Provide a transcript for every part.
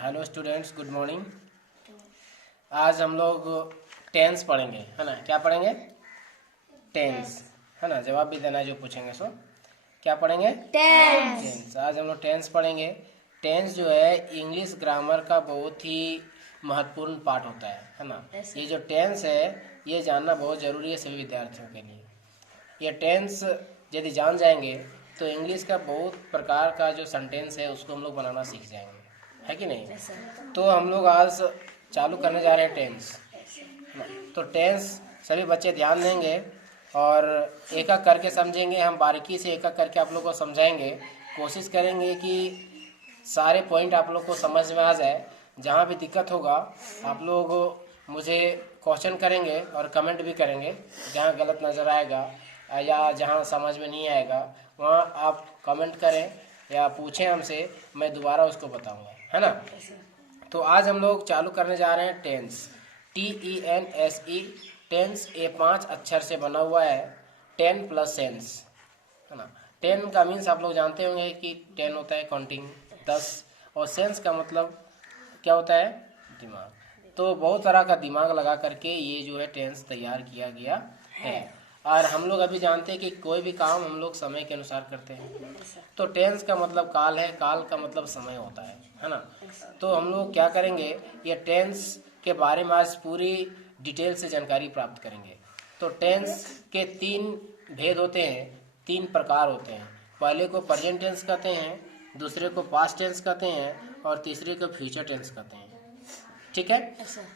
Hello students, good morning. आज हम लोग टेंस पढ़ेंगे, है ना। क्या पढ़ेंगे? टेंस, है ना। जवाब भी देना है जो पूछेंगे। सो क्या पढ़ेंगे? टेंस। आज हम लोग टेंस पढ़ेंगे। टेंस जो है इंग्लिश ग्रामर का बहुत ही महत्वपूर्ण पार्ट होता है ना। ये जो टेंस है ये जानना बहुत ज़रूरी है सभी विद्यार्थियों के लिए। ये टेंस यदि जान जाएंगे तो इंग्लिश का बहुत प्रकार का जो सेंटेंस है उसको हम लोग बनाना सीख जाएंगे, है कि नहीं। तो हम लोग आज चालू करने जा रहे हैं टेंस। तो टेंस सभी बच्चे ध्यान देंगे और एक एक करके समझेंगे। हम बारीकी से एक एक करके आप लोग को समझाएंगे। कोशिश करेंगे कि सारे पॉइंट आप लोग को समझ में आ जाए। जहाँ भी दिक्कत होगा आप लोग मुझे क्वेश्चन करेंगे और कमेंट भी करेंगे। जहाँ गलत नज़र आएगा या जहाँ समझ में नहीं आएगा वहाँ आप कमेंट करें या पूछें हमसे, मैं दोबारा उसको बताऊंगा, है ना। तो आज हम लोग चालू करने जा रहे हैं टेंस। TENSE। टेंस ये 5 अक्षर से बना हुआ है। 10 प्लस सेंस, है ना। 10 का मीन्स आप लोग जानते होंगे कि 10 होता है काउंटिंग 10, और सेंस का मतलब क्या होता है? दिमाग। तो बहुत तरह का दिमाग लगा करके ये जो है टेंस तैयार किया गया है। और हम लोग अभी जानते हैं कि कोई भी काम हम लोग समय के अनुसार करते हैं। तो टेंस का मतलब काल है, काल का मतलब समय होता है ना। तो हम लोग क्या करेंगे, ये टेंस के बारे में आज पूरी डिटेल से जानकारी प्राप्त करेंगे। तो टेंस के 3 भेद होते हैं, 3 प्रकार होते हैं। पहले को प्रेजेंट टेंस कहते हैं, दूसरे को पास्ट टेंस कहते हैं और तीसरे को फ्यूचर टेंस कहते हैं। ठीक है।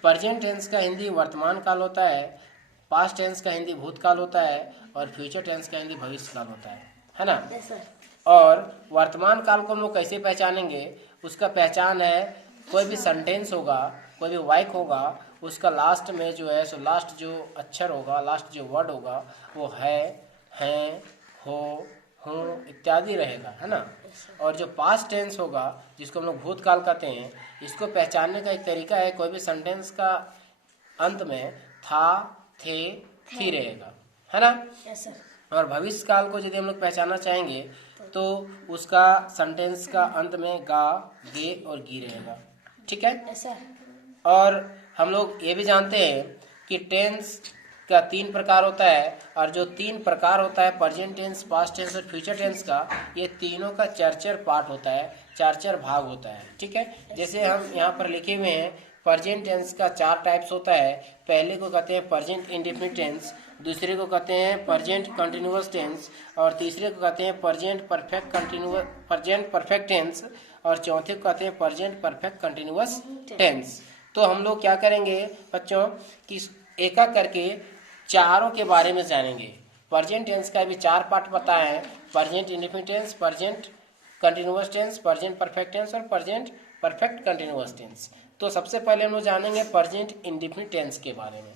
प्रेजेंट टेंस का हिंदी वर्तमान काल होता है, पास्ट टेंस का हिंदी भूतकाल होता है और फ्यूचर टेंस का हिंदी भविष्य काल होता है ना। और वर्तमान काल को हम लोग कैसे पहचानेंगे? उसका पहचान है, कोई भी सेंटेंस होगा, कोई भी वाक्य होगा, उसका लास्ट में जो है सो लास्ट जो अक्षर होगा, लास्ट जो वर्ड होगा वो है, हैं, हो, हूँ इत्यादि रहेगा, है ना। और जो पास्ट टेंस होगा जिसको हम लोग भूतकाल कहते हैं, इसको पहचानने का एक तरीका है, कोई भी सेंटेंस का अंत में था, थे, थी रहेगा, है ना। और भविष्य काल को यदि हम लोग पहचानना चाहेंगे तो उसका सेंटेंस का अंत में गा, गे और गी रहेगा। ठीक है। और हम लोग ये भी जानते हैं कि टेंस का 3 प्रकार होता है, और जो 3 प्रकार होता है प्रेजेंट टेंस, पास्ट टेंस और फ्यूचर टेंस का, ये तीनों का 4 पार्ट होता है, 4 भाग होता है। ठीक है। जैसे हम यहाँ पर लिखे हुए हैं, प्रेजेंट टेंस का 4 टाइप्स होता है। पहले को कहते हैं प्रेजेंट इंडेफिनिट टेंस, दूसरे को कहते हैं प्रेजेंट कंटिन्यूअस टेंस और तीसरे को कहते हैं प्रेजेंट परफेक्ट टेंस और चौथे को कहते हैं प्रेजेंट परफेक्ट कंटिन्यूअस टेंस। तो हम लोग क्या करेंगे बच्चों कि एक एक करके चारों के बारे में जानेंगे। प्रेजेंट टेंस का भी 4 पार्ट बताए हैं, present indefinite tense, present continuous tense, present perfect tense और प्रेजेंट परफेक्ट कंटिन्यूअस टेंस। तो सबसे पहले हम लोग जानेंगे प्रेजेंट इंडेफिनिट टेंस के बारे में।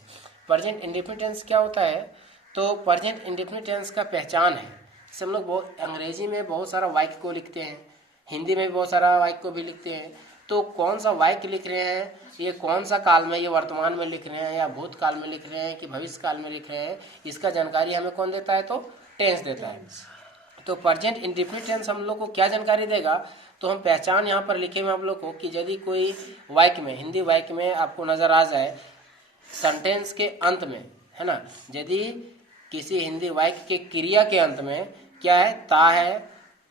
प्रेजेंट इंडेफिनिट टेंस क्या होता है? तो प्रेजेंट इंडेफिनिट टेंस का पहचान है, जैसे हम लोग बहुत अंग्रेजी में बहुत सारा वाक्य को लिखते हैं, हिंदी में भी बहुत सारा वाक्य को भी लिखते हैं। तो कौन सा वाक्य लिख रहे हैं, ये कौन सा काल में, ये वर्तमान में लिख रहे हैं या भूतकाल में लिख रहे हैं कि भविष्य काल में लिख रहे हैं, इसका जानकारी हमें कौन देता है? तो टेंस देता है। तो प्रेजेंट इंडेफिनिट टेंस हम लोग को क्या जानकारी देगा? तो हम पहचान यहाँ पर लिखे हुए आप लोग को कि यदि कोई वाक्य में, हिंदी वाक्य में आपको नजर आ जाए सेंटेंस के अंत में, है ना, यदि किसी हिंदी वाक्य के क्रिया के अंत में क्या है, ता है,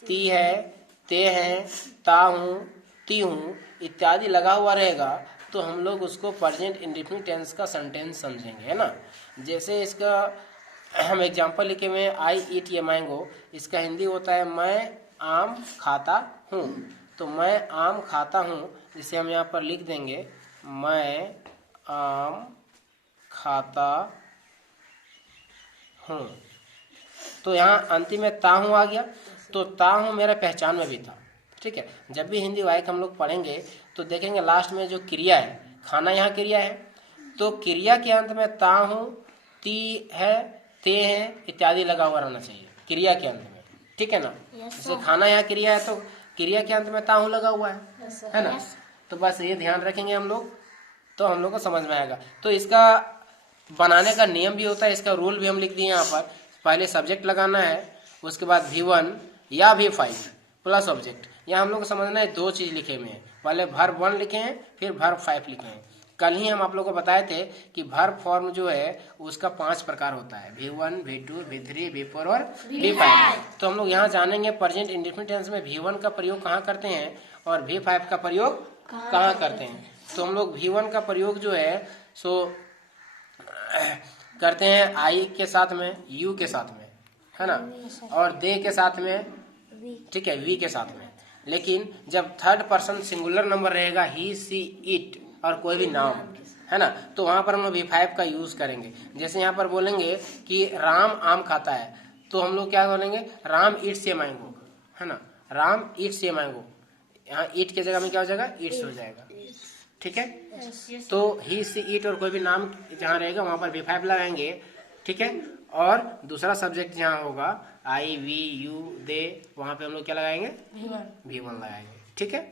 ती है, ते हैं, ता हूँ, ती हूँ इत्यादि लगा हुआ रहेगा, तो हम लोग उसको प्रेजेंट इंडेफिनिट टेंस का सेंटेंस समझेंगे, है ना। जैसे इसका हम एग्जांपल लिखे हुए, आई ईट ए मैंगो, इसका हिंदी होता है मैं आम खाता हूँ। तो मैं आम खाता हूँ, जिसे हम यहाँ पर लिख देंगे मैं आम खाता हूँ। तो यहाँ अंतिम में ता हूँ आ गया, तो ता हूँ मेरा पहचान में भी था। ठीक है। जब भी हिंदी वाक्य हम लोग पढ़ेंगे तो देखेंगे लास्ट में जो क्रिया है, खाना यहाँ क्रिया है, तो क्रिया के अंत में ता हूँ, ती है, ते हैं इत्यादि लगा हुआ रहना चाहिए क्रिया के अंत में। ठीक है ना। जैसे खाना यहाँ क्रिया है तो क्रिया के अंत में ता हूँ लगा हुआ है ना। तो बस ये ध्यान रखेंगे हम लोग, तो हम लोग को समझ में आएगा। तो इसका बनाने का नियम भी होता है, इसका रूल भी हम लिख दिए यहाँ पर। पहले सब्जेक्ट लगाना है, उसके बाद V1 या V5 प्लस ऑब्जेक्ट, यहाँ हम लोग को समझना है 2 चीज़ लिखे हुए हैं, पहले वर्ब 1 लिखे हैं, फिर वर्ब 5 लिखे हैं। कल ही हम आप लोगों को बताए थे कि वर्ब फॉर्म जो है उसका 5 प्रकार होता है, V1, V2, V3, V4 और V5। तो हम लोग यहाँ जानेंगे प्रेजेंट इंडेफिनिट टेंस में V1 का प्रयोग कहाँ करते हैं और V5 का प्रयोग कहाँ करते हैं। तो हम लोग V1 का प्रयोग जो है सो करते हैं आई के साथ में, यू के साथ में, है ना, और दे के साथ में, ठीक है, वी के साथ में। लेकिन जब थर्ड पर्सन सिंगुलर नंबर रहेगा, ही, सी, इट और कोई भी नाम, है ना, तो वहां पर हम लोग V5 का यूज करेंगे। जैसे यहाँ पर बोलेंगे कि राम आम खाता है, तो हम लोग क्या बोलेंगे, राम ईट्स ए मैंगो, है ना, राम ईट्स ए मैंगो। यहाँ ईट के जगह में क्या हो जाएगा, ईट्स हो जाएगा, ठीक है। तो ही, सी, इट और कोई भी नाम जहाँ रहेगा वहां पर V5 लगाएंगे, ठीक है। और दूसरा सब्जेक्ट जहाँ होगा आई, वी, यू, दे, वहां पे हम लोग क्या लगाएंगे, V1 लगाएंगे, ठीक है।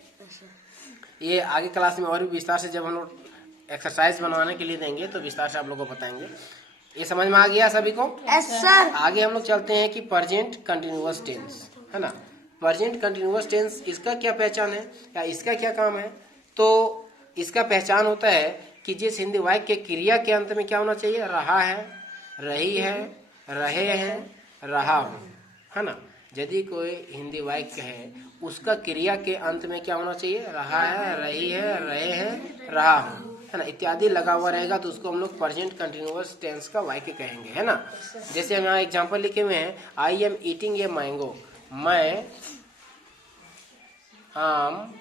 ये आगे क्लास में और भी विस्तार से जब हम लोग एक्सरसाइज बनवाने के लिए देंगे तो विस्तार से आप लोगों को बताएंगे। ये समझ में आ गया सभी को? Yes sir. आगे हम लोग चलते हैं कि प्रेजेंट कंटिन्यूअस टेंस, है ना। प्रेजेंट कंटिन्यूअस टेंस इसका क्या पहचान है या इसका क्या काम है? तो इसका पहचान होता है कि जिस हिंदी वाक्य के क्रिया के अंत में क्या होना चाहिए, रहा है, रही है, रहे हैं, रहा हूँ, है ना। यदि कोई हिंदी वाक्य है उसका क्रिया के अंत में क्या होना चाहिए, रहा है, रही है, रहे हैं, रहा हूँ, है ना, इत्यादि लगा हुआ रहेगा, तो उसको हम लोग प्रेजेंट कंटिन्यूअस टेंस का वाक्य कहेंगे, है ना। जैसे हम यहाँ एग्जांपल लिखे हुए हैं, I am eating a mango, मैं आम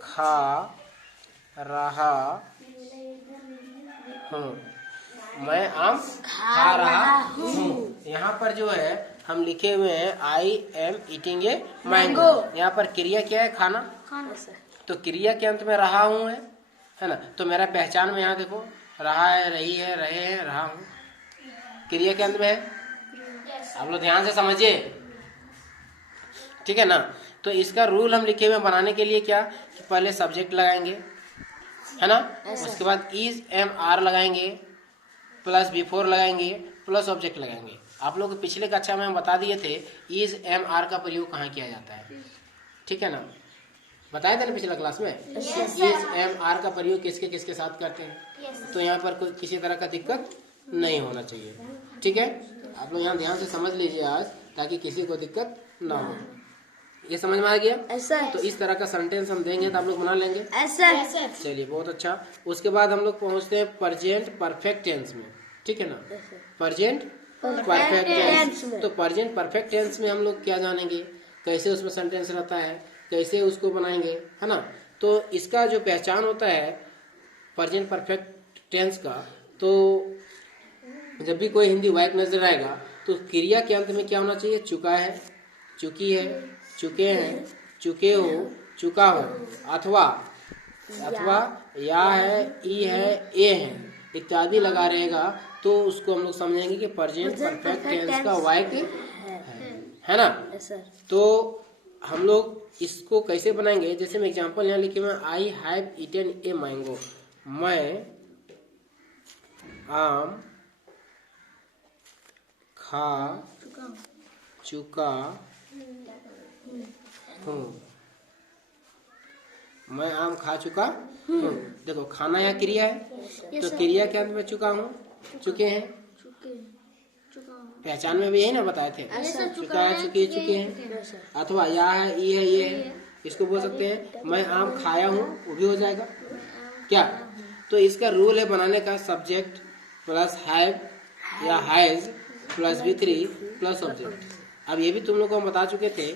खा रहा हूँ, मैं आम खा रहा हूँ। यहाँ पर जो है हम लिखे हुए हैं I am eating a mango, यहाँ पर क्रिया क्या है, खाना, तो क्रिया के अंत में रहा हूँ है ना। तो मेरा पहचान में यहाँ देखो, रहा है, रही है, रहे हैं, रहा हूँ, क्रिया के अंत में है। आप लोग ध्यान से समझिए, ठीक है ना। तो इसका रूल हम लिखे हुए बनाने के लिए क्या, कि पहले सब्जेक्ट लगाएंगे, है ना, उसके बाद इज एम आर लगाएंगे, प्लस बिफोर लगाएंगे, प्लस ऑब्जेक्ट लगाएंगे। आप लोग पिछले कक्षा में हम बता दिए थे इज एम आर का प्रयोग कहाँ किया जाता है, ठीक है ना, बताए थे ना पिछला क्लास में। इज एम आर का प्रयोग किसके किसके साथ करते हैं, तो यहाँ पर कोई किसी तरह का दिक्कत नहीं होना चाहिए, ठीक है। आप लोग यहाँ ध्यान से समझ लीजिए आज, ताकि किसी को दिक्कत ना हो। ये समझ में आ गया? तो इस तरह का सेंटेंस हम देंगे तो आप लोग बना लेंगे। चलिए बहुत अच्छा। उसके बाद हम लोग पहुंचते हैं प्रेजेंट परफेक्ट टेंस में, ठीक है ना, प्रेजेंट परफेक्ट टेंस। तो प्रेजेंट परफेक्ट टेंस में हम लोग क्या जानेंगे, कैसे उसमें सेंटेंस रहता है, कैसे उसको बनाएंगे, है ना। तो इसका जो पहचान होता है प्रेजेंट परफेक्ट टेंस का, तो जब भी कोई हिंदी वाक्य नजर आएगा तो क्रिया के अंत में क्या होना चाहिए, चुका है, चुकी है, चुके हैं, चुके हो, चुका हो, अथवा या है, ई है, ए है, इत्यादि लगा रहेगा, तो उसको हम लोग समझेंगे कि प्रेजेंट परफेक्ट टेंस का वाक्य है ना। तो हम लोग इसको कैसे बनाएंगे, जैसे मैं एग्जांपल यहाँ लिखे हुए, I have eaten a mango, मैं आम खा चुका हूँ, मैं आम खा चुका हूँ। देखो खाना या क्रिया है, तो क्रिया के अंत में चुका हूँ, चुके हैं, पहचान में भी यही ना बताए थे, चुका है, चुके, चुके हैं, अथवा या है, ई है, ये है, इसको बोल सकते हैं। मैं आम खाया हूँ, वो भी हो जाएगा क्या। तो इसका रूल है बनाने का, सब्जेक्ट प्लस हैव या has plus V3 plus object. अब ये भी तुम लोग को हम बता चुके थे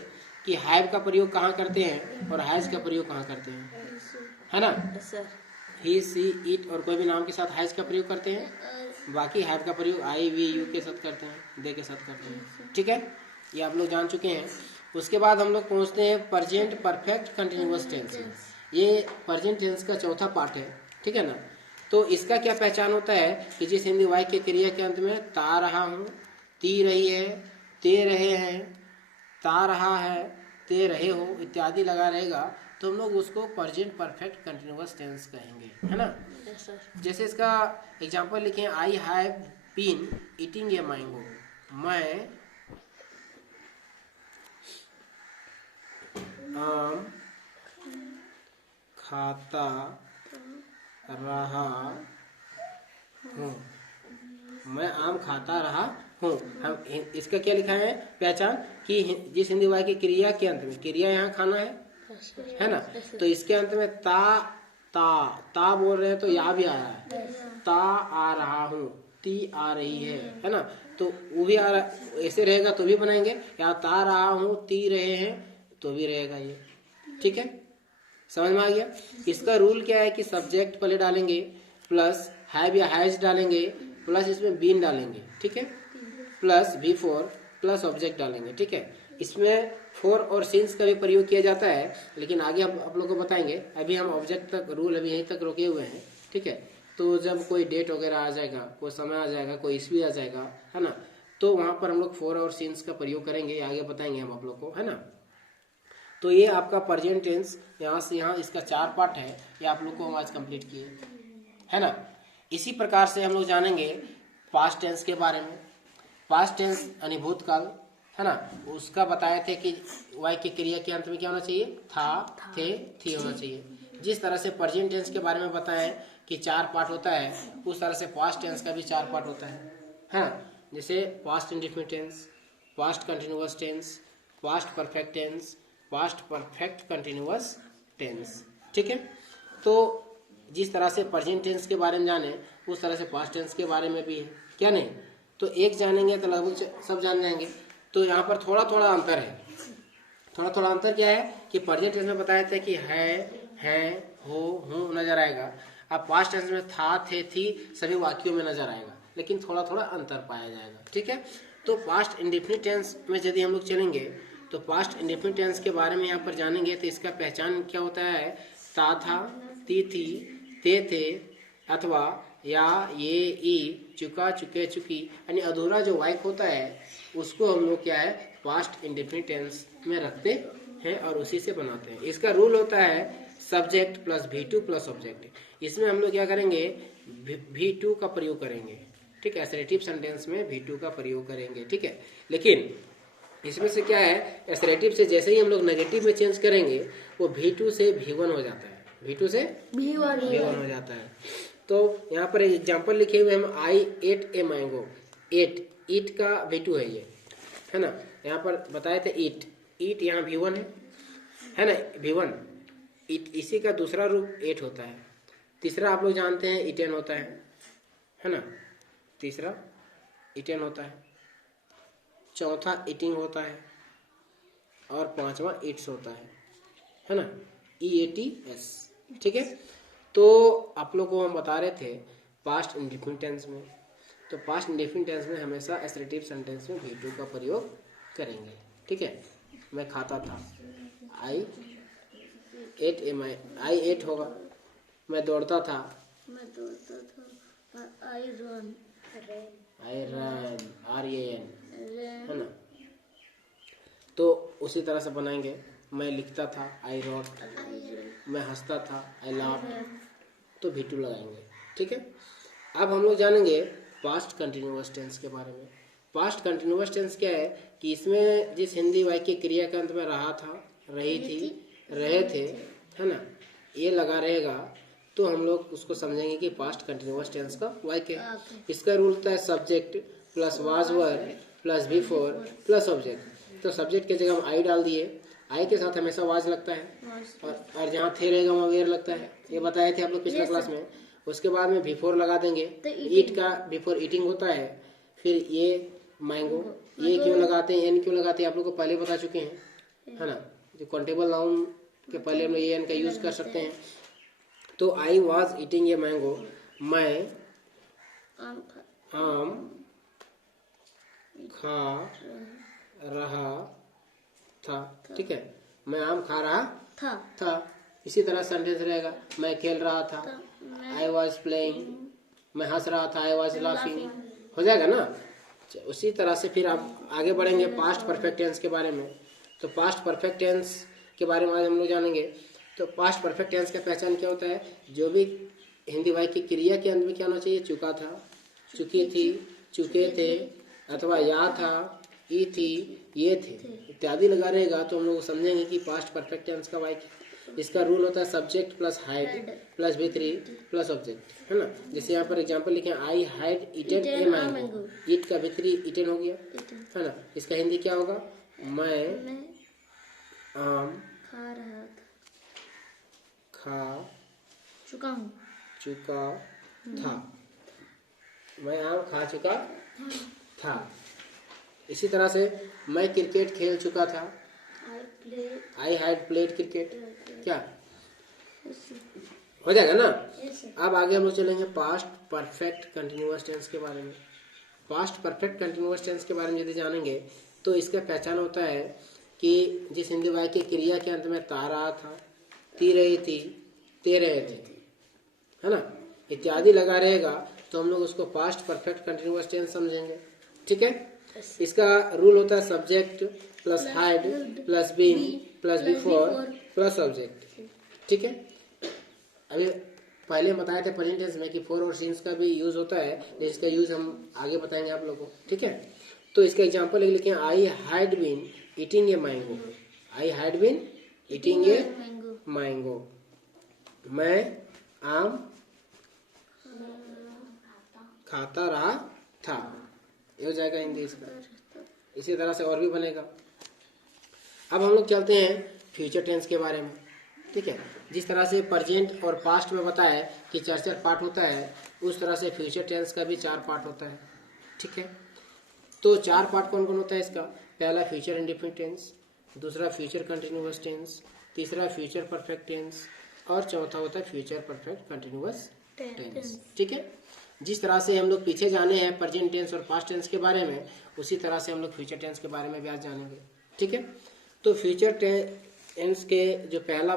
कि हैव का प्रयोग कहाँ करते हैं और हैज का प्रयोग कहाँ करते हैं, है ना। ही, सी, इट और कोई भी नाम के साथ हैज का प्रयोग करते हैं, बाकी हैव का प्रयोग आई, वी, यू के साथ करते हैं, दे के साथ करते हैं, ठीक है। ये आप लोग जान चुके हैं। उसके बाद हम लोग पहुँचते हैं प्रेजेंट परफेक्ट कंटिन्यूअस टेंस। ये प्रेजेंट टेंस का चौथा पार्ट है, ठीक है ना। तो इसका क्या पहचान होता है कि जिस हिंदी वाक्य क्रिया के अंत में ता रहा हूँ, ती रही है, ते रहे हैं, ता रहा है, ते रहे हो इत्यादि लगा रहेगा, तो हम लोग उसको प्रेजेंट परफेक्ट कंटिन्यूअस टेंस कहेंगे, है ना। जैसे इसका एग्जांपल लिखें, I have been eating a mango, मैं आम खाता रहा हूँ। मैं आम खाता रहा हूँ। हम इसका क्या लिखा है पहचान कि जिस हिंदी वाक्य की क्रिया के अंत में, क्रिया यहाँ खाना है ना, तो इसके अंत में ता बोल रहे हैं तो या भी आ रहा है, ता आ रहा हूँ, ती आ रही है ना, तो वो भी आ रहा, ऐसे रहेगा तो भी बनाएंगे, या ता रहा हूँ ती रहे हैं तो भी रहेगा ये। ठीक है, समझ में आ गया। इसका रूल क्या है कि सब्जेक्ट पहले डालेंगे, प्लस हैव या हैज डालेंगे, प्लस इसमें बीन डालेंगे, ठीक है, प्लस बिफोर प्लस ऑब्जेक्ट डालेंगे। ठीक है, इसमें फॉर और सिंस का भी प्रयोग किया जाता है, लेकिन आगे हम आप लोगों को बताएंगे। अभी हम ऑब्जेक्ट तक रूल अभी यहीं तक रोके हुए हैं। ठीक है, तो जब कोई डेट वगैरह आ जाएगा, कोई समय आ जाएगा, कोई ईस्वी आ जाएगा, है ना, तो वहां पर हम लोग फॉर और सिंस का प्रयोग करेंगे, आगे बताएंगे हम आप लोग को, है ना। तो ये आपका प्रेजेंट टेंस यहाँ से यहाँ इसका 4 पार्ट है, ये आप लोग को हम आज कंप्लीट किए, है ना। इसी प्रकार से हम लोग जानेंगे पास्ट टेंस के बारे में। पास्ट टेंस यानी भूतकाल, है ना, उसका बताए थे कि वाई की क्रिया के अंत में क्या होना चाहिए, था, थे, थी होना चाहिए। जिस तरह से प्रेजेंट टेंस के बारे में बताएं कि 4 पार्ट होता है, उस तरह से पास्ट टेंस का भी 4 पार्ट होता है ना। जैसे past indefinite tense, past continuous tense, past perfect tense, past perfect continuous tense. ठीक है, तो जिस तरह से प्रेजेंट टेंस के बारे में जाने, उस तरह से पास्ट टेंस के बारे में भी है, क्या नहीं। तो एक जानेंगे तो लगभग सब जान जाएंगे। तो यहाँ पर थोड़ा थोड़ा अंतर है। थोड़ा थोड़ा अंतर क्या है कि प्रेजेंट टेंस में बताया था कि है, हो, हूँ नजर आएगा। अब पास्ट टेंस में था, थे, थी सभी वाक्यों में नजर आएगा, लेकिन थोड़ा थोड़ा अंतर पाया जाएगा। ठीक है, तो पास्ट इंडेफिनिट टेंस में यदि हम लोग चलेंगे तो पास्ट इंडेफिनिट टेंस के बारे में यहाँ पर जानेंगे तो इसका पहचान क्या होता है, ता था, ती थी, ते थे, अथवा या, ये, ई, चुका, चुके, चुकी, यानी अधूरा जो वाक्य होता है उसको हम लोग क्या है पास्ट इंडेफिनिट टेंस में रखते हैं और उसी से बनाते हैं। इसका रूल होता है subject plus V2 plus object. इसमें हम लोग क्या करेंगे, V2 का प्रयोग करेंगे। ठीक है, असर्टिव सेंटेंस में V2 का प्रयोग करेंगे। ठीक है, लेकिन इसमें से क्या है, असर्टिव से जैसे ही हम लोग नेगेटिव में चेंज करेंगे वो V2 से V1 हो जाता है, V2 से V1 हो जाता है। तो यहाँ पर एग्जाम्पल लिखे हुए हम I ate a mango, ईट का V2 है ये, है ना। यहाँ पर बताए थे ईट यहाँ V1 है ना, V1 ईट, इसी का दूसरा रूप एट होता है। तीसरा आप लोग जानते हैं इटेन होता है ना, तीसरा इटेन होता है, चौथा ईटिंग होता है और पांचवा ईट्स होता है ना, EATS। ठीक है, तो आप लोग को हम बता रहे थे पास्ट इंडेफिनिट टेंस में, तो पास्ट इंडेफिनिट टेंस में हमेशा असर्टिव सेंटेंस में V2 का प्रयोग करेंगे। ठीक है, मैं खाता था, I ate होगा, मैं दौड़ता था, I run, RAN, है ना। तो उसी तरह से बनाएंगे, मैं लिखता था, I wrote, मैं हंसता था, I laughed, तो V2 लगाएंगे। ठीक है, अब हम लोग जानेंगे पास्ट कंटिन्यूअस टेंस के बारे में। पास्ट कंटिन्यूअस टेंस क्या है कि इसमें जिस हिंदी वाक्य क्रिया के अंत में रहा था, रही थी, रहे थे, है ना, ये लगा रहेगा तो हम लोग उसको समझेंगे कि पास्ट कंटिन्यूअस टेंस का वाक्य है। इसका रूल होता है subject plus was were plus before plus object. तो सब्जेक्ट की जगह हम आई डाल दिए, आई के साथ हमेशा वाज लगता है और जहाँ थे रहेगा वहाँ वेयर लगता है, ये बताए थे आप लोग पिछले क्लास में। उसके बाद में बिफोर लगा देंगे, ईट का बिफोर ईटिंग होता है, फिर ये मैंगो, ये क्यों लगाते हैं, एन क्यों लगाते हैं आप लोग को पहले बता चुके हैं, है ना। जो काउंटेबल नाउन के पहले हम लोग ये एन का यूज कर सकते हैं। तो I was eating a mango, मैं आम खा रहा था। ठीक है, मैं आम खा रहा था। इसी तरह सेंटेंस रहेगा, मैं खेल रहा था, आई वॉज प्लेइंग, मैं हंस रहा था, आई वॉज लाफिंग, हो जाएगा ना। उसी तरह से फिर आप आगे बढ़ेंगे पास्ट परफेक्ट टेंस के बारे में। तो पास्ट परफेक्ट टेंस के बारे में आज हम लोग जानेंगे। तो पास्ट परफेक्ट टेंस का पहचान क्या होता है, जो भी हिंदी वाक्य की क्रिया के अंत में क्या होना चाहिए, चुका था, चुकी थी, चुके थे, अथवा या था, ई थी, ये थे इत्यादि लगा रहेगा तो हम लोग समझेंगे कि पास्ट परफेक्ट टेंस का वाई क्या। इसका रूल होता है subject plus hide plus V3 plus object, है ना। जैसे यहाँ पर एग्जांपल लिखे I had eaten a mango, eat का V3 ईटेन हो गया, है ना। इसका हिंदी क्या होगा, मैं आम खा चुका था, मैं आम खा चुका था। इसी तरह से मैं क्रिकेट खेल चुका था, आई हैड प्लेड क्रिकेट, क्या हो जाएगा ना। अब आगे हम लोग चलेंगे पास्ट परफेक्ट कंटिन्यूअस टेंस के बारे में। पास्ट परफेक्ट कंटिन्यूअस टेंस के बारे में यदि जानेंगे तो इसका पहचान होता है कि जिस हिंदी वाक्य की क्रिया के अंत में ता रहा था, ती रही थी, ते रहे थे, है ना, इत्यादि लगा रहेगा तो हम लोग उसको पास्ट परफेक्ट कंटिन्यूअस टेंस समझेंगे। ठीक है। इसका रूल होता है subject plus hide plus been plus before plus object. ठीक है। अभी पहले बताए थे प्रेजेंट टेंस में कि फोर और सिंस का भी यूज होता है, जिसका यूज हम आगे बताएंगे आप लोगों को। ठीक है। तो इसका एग्जांपल लिखें, I had been eating a mango, I had been eating a mango, मैं आम खाता रहा था, ये हो जाएगा हिंदी इसका। इसी तरह से और भी बनेगा। अब हम लोग चलते हैं फ्यूचर टेंस के बारे में। ठीक है। जिस तरह से प्रेजेंट और पास्ट में बताया कि 4 पार्ट होता है, उस तरह से फ्यूचर टेंस का भी 4 पार्ट होता है। ठीक है। तो 4 पार्ट कौन कौन होता है इसका, पहला फ्यूचर इंडेफिनिट टेंस, दूसरा फ्यूचर कंटिन्यूअस टेंस, तीसरा फ्यूचर परफेक्ट टेंस और चौथा होता है फ्यूचर परफेक्ट कंटिन्यूअस टेंस। ठीक है। जिस तरह से हम लोग पीछे जाने हैं प्रेजेंट टेंस और पास्ट टेंस के बारे में, उसी तरह से हम लोग फ्यूचर टेंस के बारे में भी आज जानेंगे। ठीक है। तो फ्यूचर टेंस के जो पहला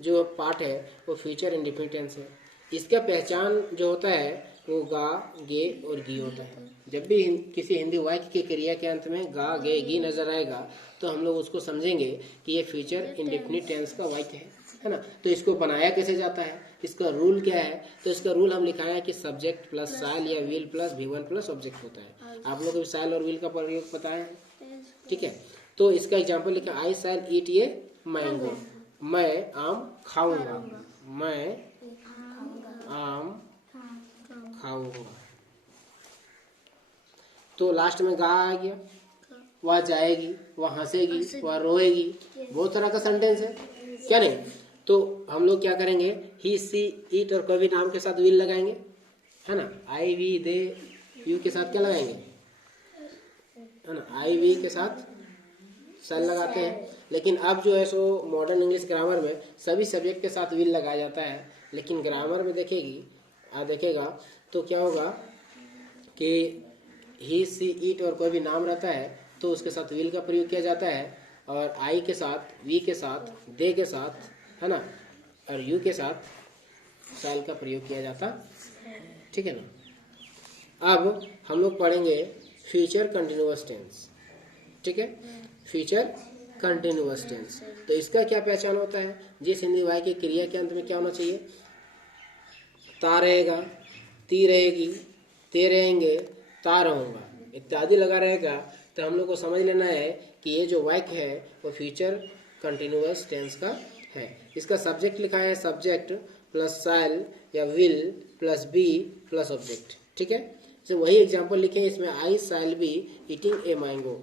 जो पार्ट है वो फ्यूचर इंडेफिनिट टेंस है। इसका पहचान जो होता है वो गा, गे और गी होता है। जब भी किसी हिंदी वाक्य की क्रिया के अंत में गा, गे, गी नजर आएगा तो हम लोग उसको समझेंगे कि ये फ्यूचर इंडेफिनिट टेंस का वाक्य है ना। तो इसको बनाया कैसे जाता है, इसका रूल क्या है, तो इसका रूल हम लिखाया है कि सब्जेक्ट प्लस साइल या will plus V1 plus object होता है। आप लोग साइल और विल का प्रयोग पता है। ठीक है। तो इसका एग्जांपल लिखा, आई साइल ईट ए मैंगो, मैं आम खाऊंगा, मैं आम खाऊंगा। तो लास्ट में गा आ गया, वह जाएगी, वह हंसेगी, वह रोएगी, बहुत तरह का सेंटेंस है, क्या नहीं। तो हम लोग क्या करेंगे, ही, सी, इट और कोई भी नाम के साथ विल लगाएंगे, है ना। आई, वी, दे, यू के साथ क्या लगाएंगे, है ना, आई, वी के साथ सेल लगाते हैं। लेकिन अब जो है सो मॉडर्न इंग्लिश ग्रामर में सभी सब्जेक्ट के साथ विल लगाया जाता है, लेकिन ग्रामर में देखेगा तो क्या होगा कि ही, सी, इट और कोई भी नाम रहता है तो उसके साथ विल का प्रयोग किया जाता है, और आई के साथ, वी के साथ, दे के साथ, है ना, और यू के साथ सेल का प्रयोग किया जाता। ठीक है ना। अब हम लोग पढ़ेंगे फ्यूचर कंटिन्यूअस टेंस। ठीक है। फ्यूचर कंटिन्यूअस टेंस, तो इसका क्या पहचान होता है, जिस हिंदी वाक्य की क्रिया के अंत में क्या होना चाहिए, ता रहेगा, ती रहेगी, ते रहेंगे, ता रहूंगा इत्यादि लगा रहेगा। तो हम लोग को समझ लेना है कि ये जो वाक्य है वो फ्यूचर कंटिन्यूअस टेंस का है। इसका सब्जेक्ट लिखा है सब्जेक्ट प्लस साइल या will plus be plus object. ठीक है। तो वही एग्जांपल लिखे इसमें, I shall be eating a mango,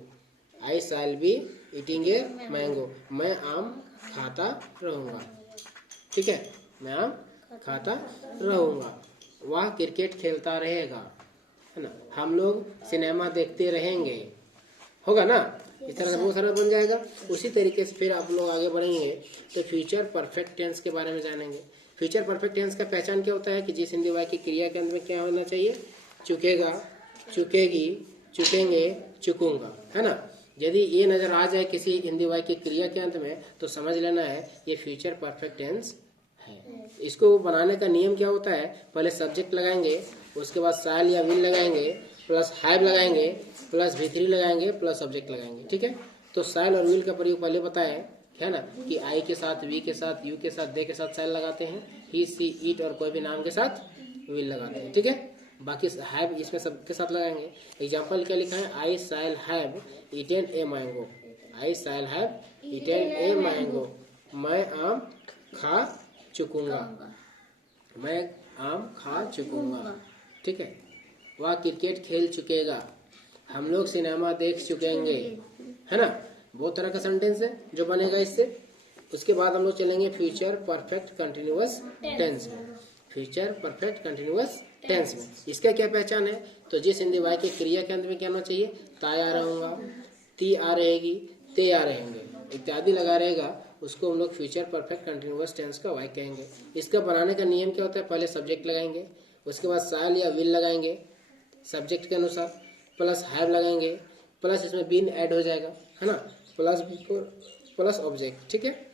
I shall be eating a mango, मैं आम खाता रहूंगा। ठीक है, मैं आम खाता रहूंगा, वह क्रिकेट खेलता रहेगा, है ना, हम लोग सिनेमा देखते रहेंगे, होगा ना। इस तरह से बहुत सारा बन जाएगा। उसी तरीके से फिर आप लोग आगे बढ़ेंगे तो फ्यूचर परफेक्ट टेंस के बारे में जानेंगे। फ्यूचर परफेक्ट टेंस का पहचान क्या होता है कि जिस हिंदी वाक्य की क्रिया के अंत में क्या होना चाहिए, चुकेगा, चुकेगी, चुकेंगे, चुकूंगा, है ना। यदि ये नजर आ जाए किसी हिंदी वाक्य की क्रिया के अंत में तो समझ लेना है ये फ्यूचर परफेक्ट टेंस है। इसको बनाने का नियम क्या होता है, पहले सब्जेक्ट लगाएंगे, उसके बाद साइल या विल लगाएंगे, प्लस हैव लगाएंगे, प्लस V3 लगाएंगे, प्लस ऑब्जेक्ट लगाएंगे। ठीक है। तो साइल और विल का प्रयोग पहले बताया है ना, कि आई के साथ, वी के साथ, यू के साथ, दे के साथ साइल लगाते हैं, ही, सी, इट और कोई भी नाम के साथ विल लगाते हैं। ठीक है। बाकी हैव इसमें सबके साथ लगाएंगे। एग्जाम्पल क्या लिखा है, I shall have eaten a mango, I shall have eaten a mango, मैं आम खा चुकूंगा, मैं आम खा चुकूंगा। ठीक है। वह क्रिकेट खेल चुकेगा, हम लोग सिनेमा देख चुकेंगे, है ना। बहुत तरह का सेंटेंस है जो बनेगा इससे। उसके बाद हम लोग चलेंगे फ्यूचर परफेक्ट कंटिन्यूअस टेंस में। फ्यूचर परफेक्ट कंटिन्यूअस टेंस में इसका क्या पहचान है, तो जिस हिंदी वाक्य के क्रिया के अंत में क्या होना चाहिए, ताय आ रहूंगा, ती आ रहेगी, ते आ रहेंगे, इत्यादि लगा रहेगा, उसको हम लोग फ्यूचर परफेक्ट कंटिन्यूअस टेंस का वाक्य कहेंगे। इसका बनाने का नियम क्या होता है, पहले सब्जेक्ट लगाएंगे, उसके बाद शैल या विल लगाएंगे सब्जेक्ट के अनुसार, प्लस हैव लगाएंगे, प्लस इसमें बीन ऐड हो जाएगा, है ना, प्लस बिफोर प्लस ऑब्जेक्ट। ठीक है।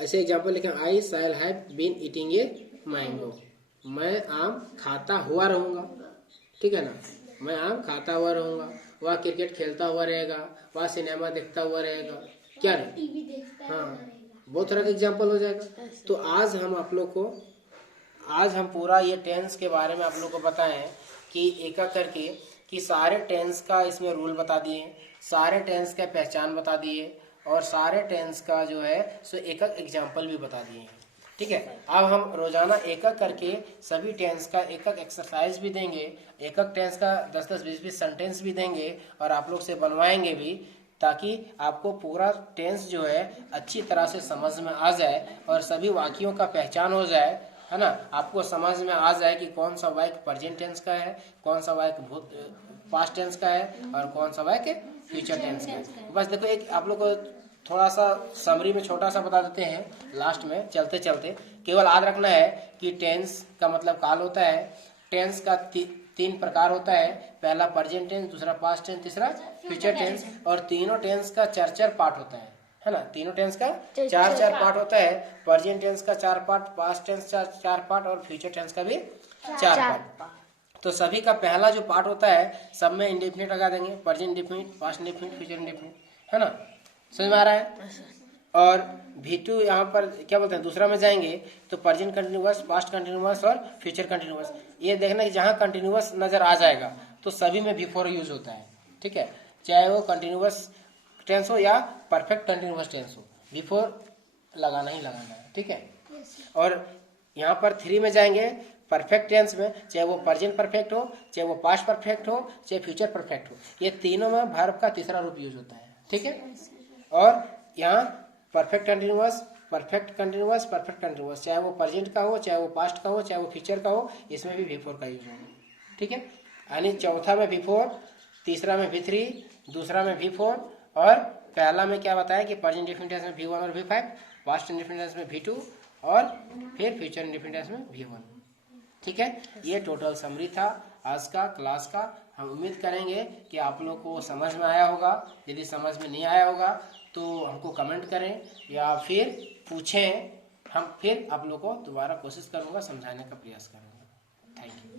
ऐसे एग्जांपल लिखें, I shall have been eating a mango, मैं आम खाता हुआ रहूंगा। ठीक है ना, मैं आम खाता हुआ रहूंगा, वह क्रिकेट खेलता हुआ रहेगा, वह सिनेमा देखता हुआ रहेगा, क्या नहीं, हाँ, बहुत तरह का एग्जांपल हो जाएगा। तो आज हम पूरा ये टेंस के बारे में आप लोग को बताएं कि एक एक करके कि सारे टेंस का इसमें रूल बता दिए, सारे टेंस का पहचान बता दिए, और सारे टेंस का जो है सो एक एक एग्जाम्पल भी बता दिए। ठीक है। अब हम रोजाना एक एक करके सभी टेंस का एक एक एक्सरसाइज भी देंगे, एक एक टेंस का 10-10, 20-20 सेंटेंस भी देंगे, और आप लोग से बनवाएंगे भी, ताकि आपको पूरा टेंस जो है अच्छी तरह से समझ में आ जाए और सभी वाक्यों का पहचान हो जाए, है ना। आपको समझ में आ जाए कि कौन सा वाक्य प्रेजेंट टेंस का है, कौन सा वाक्य पास्ट टेंस का है, और कौन सा वाक्य फ्यूचर टेंस का है। बस देखो, एक आप लोग को थोड़ा सा समरी में छोटा सा बता देते हैं लास्ट में चलते चलते। केवल याद रखना है कि टेंस का मतलब काल होता है। टेंस का 3 प्रकार होता है, पहला प्रेजेंट टेंस, दूसरा पास्ट टेंस, तीसरा फ्यूचर टेंस, और तीनों टेंस का 4-4 पार्ट होता है ना। तीनों टेंस का 4-4 पार्ट होता है। प्रेजेंट टेंस का 4 पार्ट, पास्ट टेंस का 4 पार्ट, और फ्यूचर टेंस का भी 4 पार्ट। तो सभी का पहला जो पार्ट होता है सब में इंडेफिनिट लगा देंगे, present indefinite, past indefinite, future indefinite, है ना। समझ में आ रहा है। और V2 यहाँ पर क्या बोलते हैं, दूसरा में जाएंगे तो प्रेजेंट कंटिन्यूअस, पास्ट कंटिन्यूअस और फ्यूचर कंटिन्यूअस। ये देखना कि जहाँ कंटिन्यूअस नजर आ जाएगा तो सभी में V4 यूज होता है। ठीक है, चाहे वो कंटिन्यूअस टेंस हो या परफेक्ट कंटिन्यूअस टेंस हो, V4 लगाना ही लगाना है। ठीक है। और यहाँ पर 3 में जाएंगे, परफेक्ट टेंस में, चाहे वो प्रेजेंट परफेक्ट हो, चाहे वो पास्ट परफेक्ट हो, चाहे फ्यूचर परफेक्ट हो, ये तीनों में वर्ब का तीसरा रूप यूज होता है। ठीक है। और यहाँ perfect continuous, perfect continuous, perfect continuous, चाहे वो प्रेजेंट का हो, चाहे वो पास्ट का हो, चाहे वो फ्यूचर का हो, इसमें भी V4 का यूज होगा। ठीक है। यानी चौथा में V4, तीसरा में V3, दूसरा में V4, और पहला में क्या बताया कि प्रेजेंट इंडेफिनिट में V1 और V5, पास्ट इंडेफिनिट में V2, और फिर फ्यूचर इंडेफिनिट में V1। ठीक है। ये टोटल समरी था आज का क्लास का। हम उम्मीद करेंगे कि आप लोग को समझ में आया होगा। यदि समझ में नहीं आया होगा तो हमको कमेंट करें या फिर पूछें, हम फिर आप लोग को दोबारा कोशिश करूँगा, समझाने का प्रयास करूँगा। Thank you.